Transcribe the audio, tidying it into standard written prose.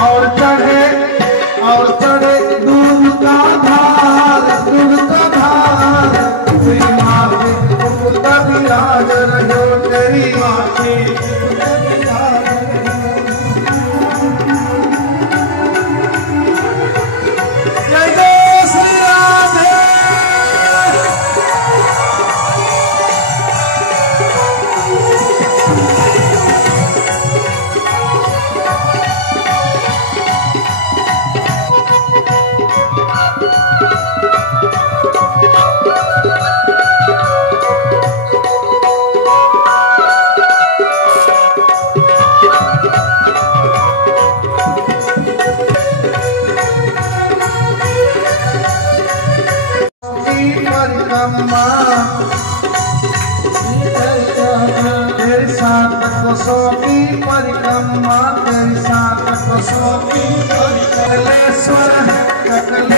और चढ़े दूध का धार श्री माते मुकुट विराज रहो तेरी माते परिक्रमा तेरे साथ कोसों की परिक्रमा तेरे साथ कोसों की कलेश्वर है